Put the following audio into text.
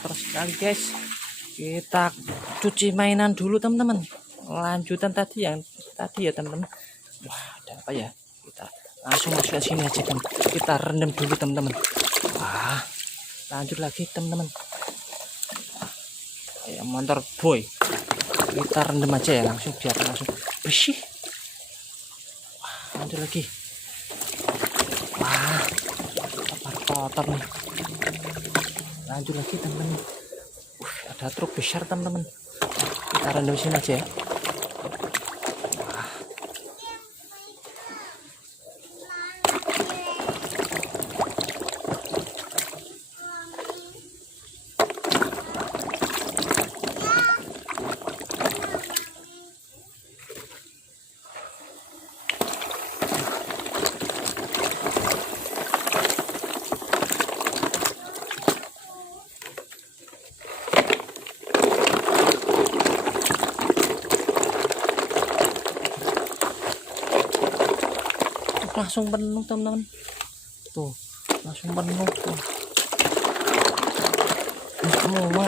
kotor sekali guys. Kita cuci mainan dulu teman-teman, lanjutan tadi ya teman-teman. Wah, ada apa ya, kita langsung masuk ke sini aja kan, kita rendam dulu teman-teman. Wah, lanjut lagi teman-teman, kayak motor boy, kita rendam aja ya langsung biar langsung bersih. Wah, lanjut lagi. Wah, kotor nih, lanjut lagi teman-teman. Ada truk besar teman-teman, kita rendam sini aja ya. Langsung penuh teman-teman, tuh langsung penuh tuh semua.